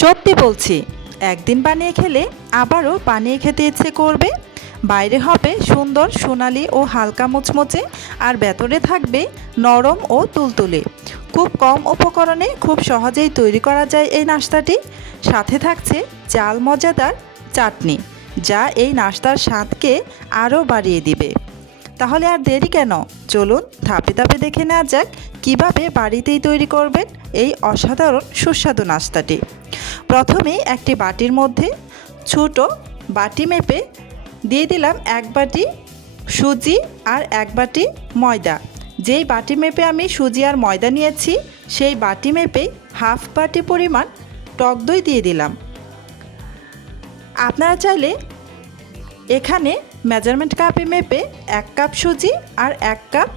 সত্যি বলছি, একদিন বানিয়ে খেলে আবারও বানিয়ে খেতে ইচ্ছে করবে। বাইরে হবে সুন্দর সোনালি ও হালকা মুচমুচে, আর ভেতরে থাকবে নরম ও তুলতুলে। খুব কম উপকরণে খুব সহজেই তৈরি করা যায় এই নাস্তাটি। সাথে থাকছে জাল মজাদার চাটনি, যা এই নাস্তার স্বাদকে আরও বাড়িয়ে দিবে। তাহলে আর দেরি কেন, চলুন ধাপে ধাপে দেখে নেওয়া যাক কীভাবে বাড়িতেই তৈরি করবেন এই অসাধারণ সুস্বাদু নাস্তাটি। প্রথমেই একটি বাটির মধ্যে ছোট বাটি মেপে দিয়ে দিলাম 1 বাটি সুজি আর 1 বাটি ময়দা। যেই বাটি মেপে আমি সুজি আর ময়দা নিয়েছি, সেই বাটি মেপে হাফ বাটি পরিমাণ টক দই দিয়ে দিলাম। আপনারা চাইলে এখানে মেজারমেন্ট কাপে মেপে 1 কাপ সুজি আর 1 কাপ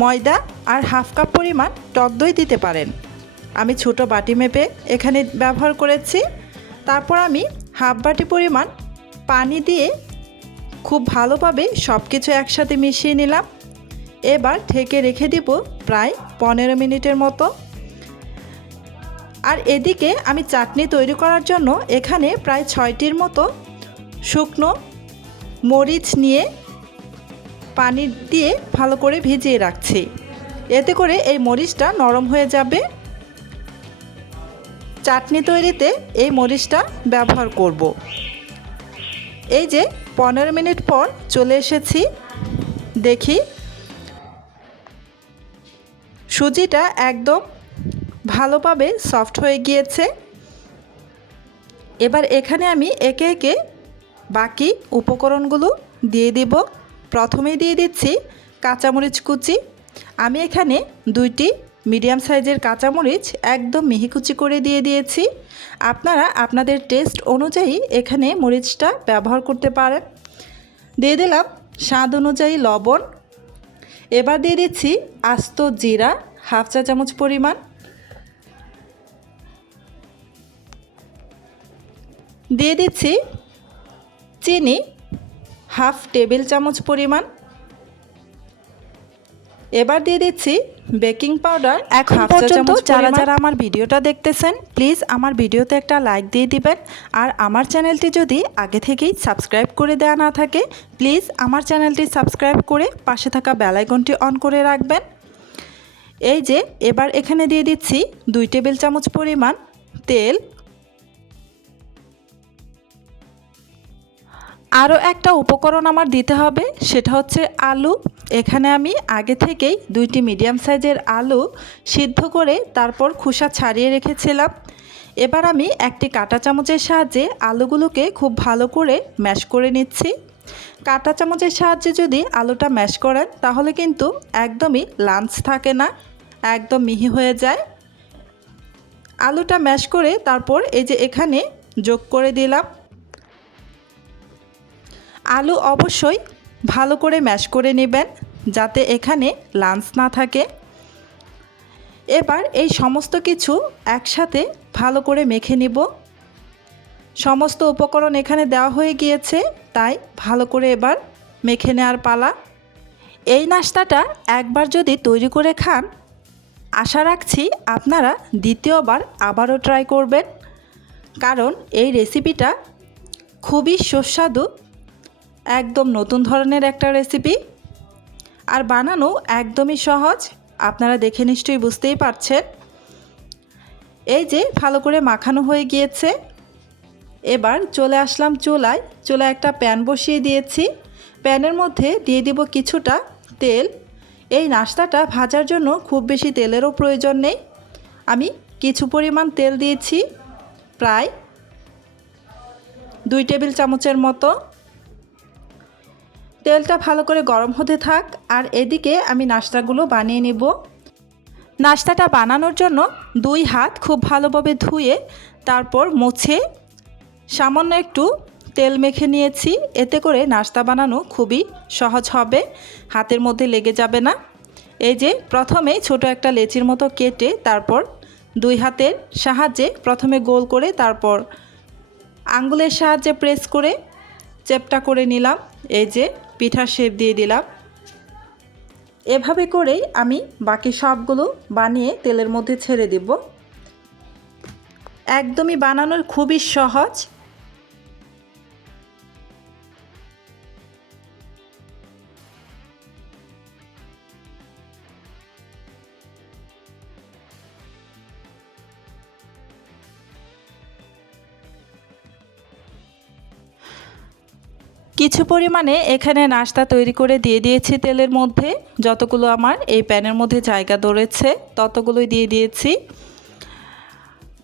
ময়দা আর হাফ কাপ পরিমাণ টক দই দিতে পারেন। আমি ছোট বাটি মেপে এখানে ব্যবহার করেছি। তারপর আমি হাফ বাটি পরিমাণ পানি দিয়ে খুব ভালোভাবে সব কিছু একসাথে মিশিয়ে নিলাম। এবার ঢেকে রেখে দিব প্রায় 15 মিনিটের মতো। আর এদিকে আমি চাটনি তৈরি করার জন্য এখানে প্রায় 6টির মতো শুকনো মরিচ নিয়ে পানি দিয়ে ভালো করে ভিজিয়ে রাখছি। এতে করে এই মরিচটা নরম হয়ে যাবে। চাটনি তৈরিতে এই মরিচটা ব্যবহার করব। এই যে 15 মিনিট পর চলে এসেছি, দেখি সুজিটা একদম ভালোভাবে সফট হয়ে গিয়েছে। এবার এখানে আমি একে একে বাকি উপকরণগুলো দিয়ে দিব। প্রথমেই দিয়ে দিচ্ছি কাঁচামরিচ কুচি। আমি এখানে 2টি মিডিয়াম সাইজের কাঁচামরিচ একদম মিহি কুচি করে দিয়ে দিয়েছি। আপনারা আপনাদের টেস্ট অনুযায়ী এখানে মরিচটা ব্যবহার করতে পারেন। দিয়ে দিলাম স্বাদ অনুযায়ী লবণ। এবার দিয়ে দিচ্ছি আস্ত জিরা হাফ চা চামচ পরিমাণ। দিয়ে দিচ্ছি চিনি হাফ টেবিল চামচ পরিমাণ। এবার দিয়ে দিচ্ছি বেকিং পাউডার এখন পর্যন্ত যারা যারা আমার ভিডিওটা দেখতেছেন, প্লিজ আমার ভিডিওতে একটা লাইক দিয়ে দিবেন। আর আমার চ্যানেলটি যদি আগে থেকেই সাবস্ক্রাইব করে দেওয়া না থাকে, প্লিজ আমার চ্যানেলটি সাবস্ক্রাইব করে পাশে থাকা বেল আইকনটি অন করে রাখবেন। এই যে এবার এখানে দিয়ে দিচ্ছি 2 টেবিল চামচ পরিমাণ তেল। আরও একটা উপকরণ আমার দিতে হবে, সেটা হচ্ছে আলু। এখানে আমি আগে থেকেই 2টি মিডিয়াম সাইজের আলু সিদ্ধ করে তারপর খোসা ছাড়িয়ে রেখেছিলাম। এবার আমি একটি কাঁটা চামচের সাহায্যে আলুগুলোকে খুব ভালো করে ম্যাশ করে নিচ্ছি। কাঁটা চামচের সাহায্যে যদি আলুটা ম্যাশ করেন তাহলে কিন্তু একদমই লাঞ্চ থাকে না, একদম মিহি হয়ে যায়। আলুটা ম্যাশ করে তারপর এই যে এখানে যোগ করে দিলাম। আলু অবশ্যই ভালো করে ম্যাশ করে নেবেন যাতে এখানে লাঞ্চ না থাকে। এবার এই সমস্ত কিছু একসাথে ভালো করে মেখে নিব। সমস্ত উপকরণ এখানে দেওয়া হয়ে গিয়েছে, তাই ভালো করে এবার মেখে নেওয়ার পালা। এই নাস্তাটা একবার যদি তৈরি করে খান, আশা রাখছি আপনারা দ্বিতীয়বার আবারও ট্রাই করবেন, কারণ এই রেসিপিটা খুবই সুস্বাদু। একদম নতুন ধরনের একটা রেসিপি, আর বানানো একদমই সহজ। আপনারা দেখে নিশ্চয়ই বুঝতেই পারছেন। এই যে ভালো করে মাখানো হয়ে গিয়েছে। এবার চলে আসলাম চুলায়। চুলায় একটা প্যান বসিয়ে দিয়েছি। প্যানের মধ্যে দিয়ে দিব কিছুটা তেল। এই নাস্তাটা ভাজার জন্য খুব বেশি তেলেরও প্রয়োজন নেই। আমি কিছু পরিমাণ তেল দিয়েছি, প্রায় 2 টেবিল চামচের মতো। তেলটা ভালো করে গরম হতে থাক, আর এদিকে আমি নাস্তাগুলো বানিয়ে নেব। নাস্তাটা বানানোর জন্য 2 হাত খুব ভালোভাবে ধুয়ে তারপর মুছে সামান্য একটু তেল মেখে নিয়েছি। এতে করে নাস্তা বানানো খুবই সহজ হবে, হাতের মধ্যে লেগে যাবে না। এই যে প্রথমে ছোট একটা লেচির মতো কেটে তারপর 2 হাতের সাহায্যে প্রথমে গোল করে তারপর আঙ্গুলের সাহায্যে প্রেস করে চেপটা করে নিলাম। এই যে পিঠার শেপ দিয়ে দিলাম। এভাবে করেই আমি বাকি সবগুলো বানিয়ে তেলের মধ্যে ছেড়ে দেব। একদমই বানানো খুবই সহজ। কিছু পরিমাণে এখানে নাস্তা তৈরি করে দিয়ে দিয়েছি তেলের মধ্যে। যতগুলো আমার এই প্যানের মধ্যে জায়গা ধরেছে ততগুলোই দিয়ে দিয়েছি।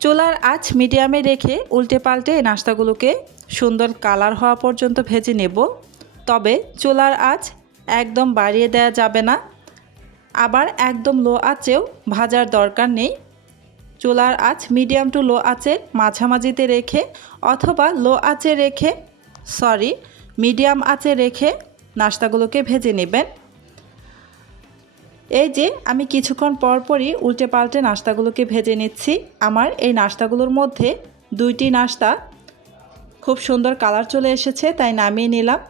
চুলার আঁচ মিডিয়ামে রেখে উল্টে পাল্টে এই নাস্তাগুলোকে সুন্দর কালার হওয়া পর্যন্ত ভেজে নেব। তবে চুলার আঁচ একদম বাড়িয়ে দেওয়া যাবে না, আবার একদম লো আঁচেও ভাজার দরকার নেই। চুলার আঁচ মিডিয়াম টু লো আঁচের মাঝামাঝিতে রেখে অথবা মিডিয়াম আঁচে রেখে নাস্তাগুলোকে ভেজে নেবেন। এই যে আমি কিছুক্ষণ পরপরই উল্টে পাল্টে নাস্তাগুলোকে ভেজে নিচ্ছি। আমার এই নাস্তাগুলোর মধ্যে দুইটি নাস্তা খুব সুন্দর কালার চলে এসেছে, তাই নামিয়ে নিলাম।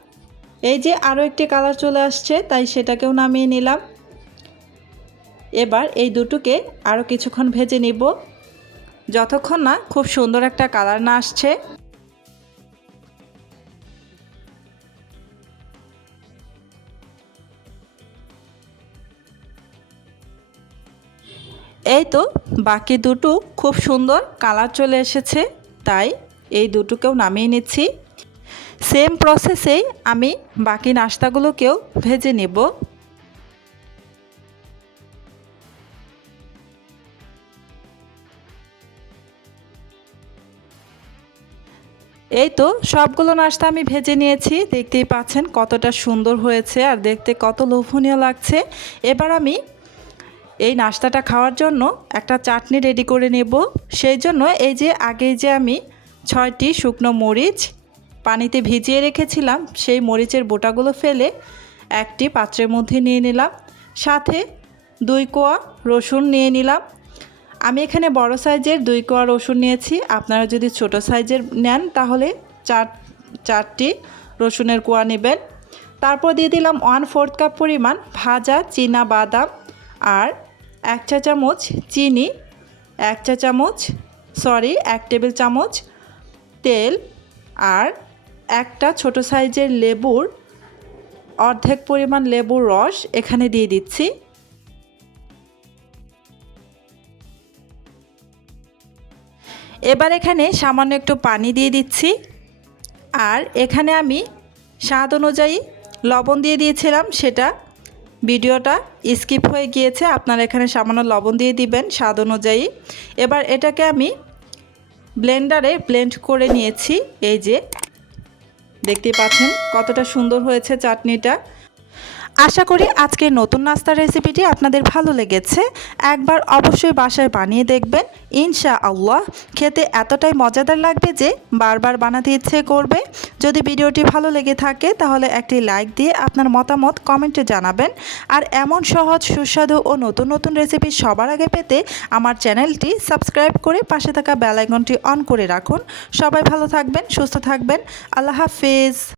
এই যে আরও একটি কালার চলে আসছে, তাই সেটাকেও নামিয়ে নিলাম। এবার এই দুটোকে আরও কিছুক্ষণ ভেজে নিব, যতক্ষণ না খুব সুন্দর একটা কালার না আসছে। এই তো বাকি দুটো খুব সুন্দর কালার চলে এসেছে, তাই এই দুটোকেও নামিয়ে নিচ্ছি। সেম প্রসেসেই আমি বাকি নাস্তাগুলোকেও ভেজে নেব। এই তো সবগুলো নাস্তা আমি ভেজে নিয়েছি, দেখতেই পাচ্ছেন কতটা সুন্দর হয়েছে আর দেখতে কত লোভনীয় লাগছে। এবার আমি এই নাস্তাটা খাওয়ার জন্য একটা চাটনি রেডি করে নেব। সেই জন্য এই যে আগেই যে আমি 6টি শুকনো মরিচ পানিতে ভিজিয়ে রেখেছিলাম, সেই মরিচের বোটাগুলো ফেলে একটি পাত্রের মধ্যে নিয়ে নিলাম। সাথে 2 কোয়া রসুন নিয়ে নিলাম। আমি এখানে বড় সাইজের 2 কোয়া রসুন নিয়েছি, আপনারা যদি ছোট সাইজের নেন তাহলে 4টি রসুনের কোয়া নেবেন। তারপর দিয়ে দিলাম 1/4 কাপ পরিমাণ ভাজা চীনা বাদাম আর 1 টেবিল চামচ তেল আর একটা ছোট সাইজের লেবুর অর্ধেক পরিমাণ লেবুর রস এখানে দিয়ে দিচ্ছি। এবার এখানে সামান্য একটু পানি দিয়ে দিচ্ছি, আর এখানে আমি স্বাদ অনুযায়ী লবণ দিয়ে দিয়েছিলাম, সেটা ভিডিওটা স্কিপ হয়ে গিয়েছে। আপনারা এখানে সামান্য লবণ দিয়ে দিবেন স্বাদ অনুযায়ী। এবার এটাকে আমি ব্লেন্ডারে ব্লেন্ড করে নিয়েছি। এই যে দেখতে পাচ্ছেন কতটা সুন্দর হয়েছে চাটনিটা। আশা করি আজকের নতুন নাস্তার রেসিপিটি আপনাদের ভালো লেগেছে। একবার অবশ্যই বাসায় বানিয়ে দেখবেন, ইনশাআল্লাহ খেতে এতটাই মজাদার লাগবে যে বারবার বানাতে ইচ্ছে করবে। যদি ভিডিওটি ভালো লেগে থাকে তাহলে একটি লাইক দিয়ে আপনার মতামত কমেন্টে জানাবেন। আর এমন সহজ সুস্বাদু ও নতুন নতুন রেসিপি সবার আগে পেতে আমার চ্যানেলটি সাবস্ক্রাইব করে পাশে থাকা বেল আইকনটি অন করে রাখুন। সবাই ভালো থাকবেন, সুস্থ থাকবেন। আল্লাহ হাফেজ।